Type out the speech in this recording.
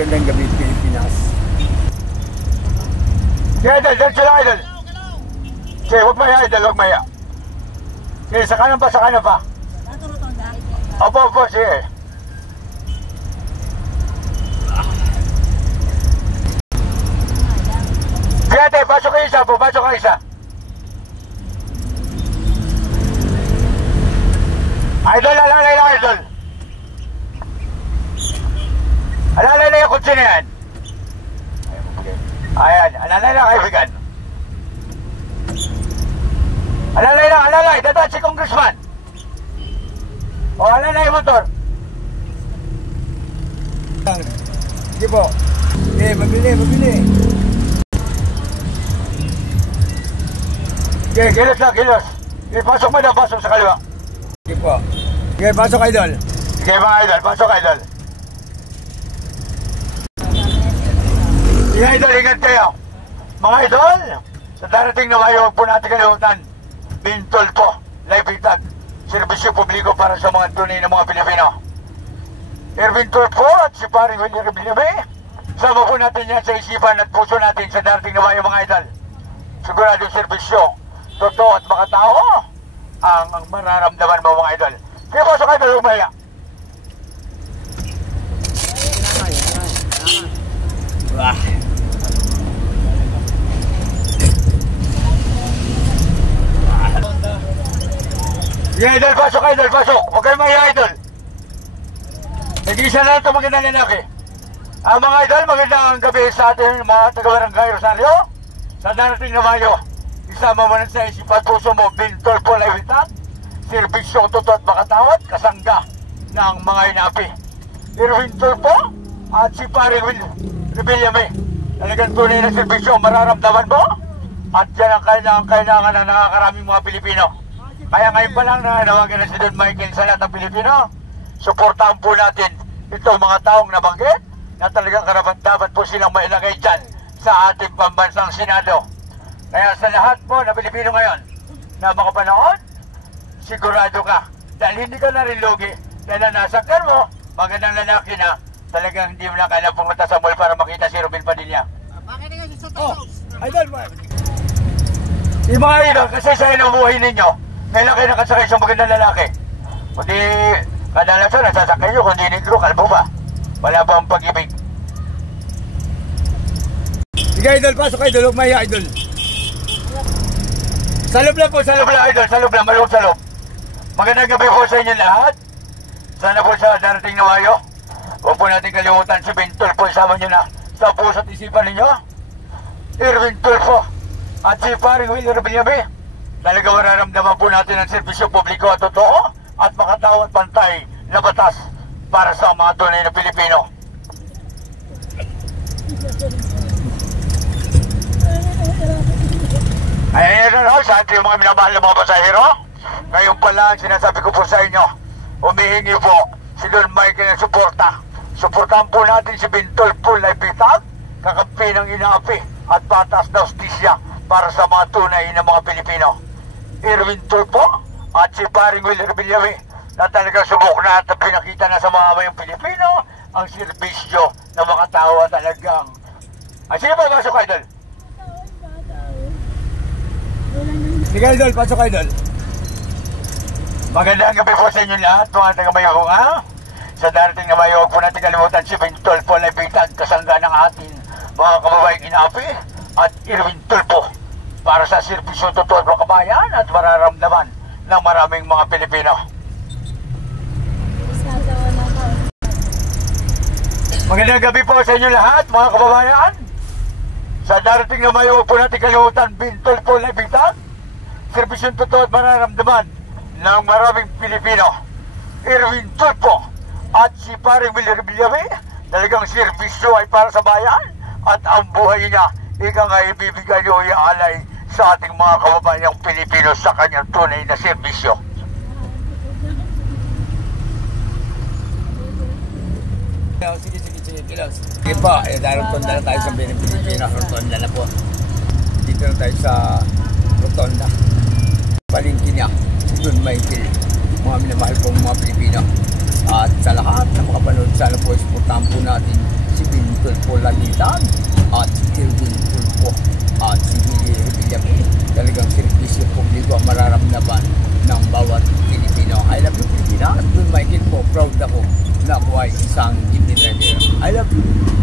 Magandang gabi, Pilipinas. Sige, idol, diretso lang, idol. Sige, huwag maya, idol, huwag maya. Sige, sa kanan pa, sa kanan pa. Opo, opo, sige. Sige, ate, pasok kayo isa po, pasok kayo isa. Idol, alalay lang, idol. Alalay lang yung kutsi na yan. Ayan, alalay lang, kaibigan. Alalay lang, alalay, dadaan si Congressman. O, alalay yung motor. Sige po. Mabili. Sige, kilos lang, kilos. Sige, pasok mo na, pasok sa kaliwa. Sige po. Sige, pasok, idol. Sige, mga idol, pasok, idol. Sige, idol, ingat kayo. Mga idol, sa darating na mayo, huwag po natin kalimutan. Bintol po, live itag. Serbisyo publiko para sa mga tunay na mga Pilipino. Erwin Tulfo at si Paring Willie Rebillame. Sama po natin yan sa isipan at puso natin sa darating na mayo, mga idol. Sigurado serbisyo, totoo at makatao ang mararamdaman mo, mga idol. Kaya po sa idol, umaya. Wah. Yeah, idol, pasok, idol, pasok. Huwag kayo maya, idol. Nag-isa na ito magandang lalaki. Mga idol, magandang gabi sa ating mga taga-barangay Rosario. Sa darating na mayo, isama mo na sa isipan puso mo, Bintol po Laiwitan, serbisyo totoo at makatawad, kasangga ng mga inapi. Erwin Tulfo at si Paring Will Rebillame. Talagang tunay na serbisyo ang mararamdaman mo. At yan ang kailangan ng nakakaraming mga Pilipino. Kaya ngayon pa lang nanawagan na si Don Michael sa lahat ng Pilipino. Suportahan po natin itong mga taong nabanggit na talagang karapat-dapat po silang mailagay dyan sa ating pambansang Senado. Kaya sa lahat po na Pilipino ngayon na makapanood, sigurado ka dahil hindi ka na rin lugi dahil nasakyan mo, magandang lalaki na talagang hindi mo na kailangang pumunta sa mall para makita si Robin Padilla. Bakit nga sa house? Idol, Yung mga idol, kasi sa inabuhay ninyo, ngayon kayo nakasakay sa magandang lalaki. Kundi kadalasan nasasakay nyo, kundi negro, kalbo ba? Wala ba ang pag-ibig? sige, idol, pasok, idol. Huwag maya, idol. Sa loob lang po, sa loob lang, idol, sa loob lang, maluwag sa loob. Magandang gabi po sa inyo lahat. Sana po sa darating na mayo, huwag po natin kalimutan si Bintol po, isama nyo na sa puso at isipan ninyo. Erwin Tulfo at si Paring Willie Rebillame. Talaga mararamdaman po natin ang serbisyo publiko at totoo at makatao at pantay na batas para sa mga tunay na Pilipino. Ayan na sa ating mga minamahal na mga pasahero. Ngayon pala sinasabi ko po sa inyo, humihingi po si Don Michael ng suporta. Suportahan po natin si Bintol po Laiwitan, kakampi ng inaapi at patas na hustisya para sa mga tunay na mga Pilipino. Erwin Tulfo at si Paring Willie Rebillame na talagang subok na at pinakita na sa mga mayang Pilipino ang serbisyo ng mga tao at talagang sino ba masok, idol? sige, idol, pasok, idol. Magandang gabi po sa inyo lahat, mga taga-mayo nga. Sa darating na mayo, huwag po natin kalimutan si Bintol po Laiwitan, kasangga ng ating mga kababayang inapi at Erwin Tulfo para sa serbisyo totoo at makabayan at mararamdaman ng maraming mga Pilipino. Magandang gabi po sa inyo lahat, mga kababayan. Sa darating na mayo, huwag po natin kalimutan Bintol po Laiwitan, serbisyo totoo at mararamdaman ng maraming Pilipino. Erwin Tulfo at si Paring Willie Rebillame, talagang serbisyo ay para sa bayan at ang buhay niya ika nga ibibigay o iaalay sa ating mga kababayang Pilipino sa kanyang tunay na serbisyo. Sige, kilos. Sige po, rotonda na tayo sa Pilipino. Rotonda na po. Dito na tayo sa rotonda. Palingki niya, Don Michael. Mga minamahal po mga Pilipino. At sa lahat na makapanood, sana po, supportahan po natin si Bintol. Tulfo Lalitan at si Kirwin Tulfo at si Willie Revillame. Talagang servisyo publiko ang mararamdaman ng bawat Pilipino. I love you, Pilipinas. Doon Michael po, proud ako na ako ay isang jeepney driver. I love you.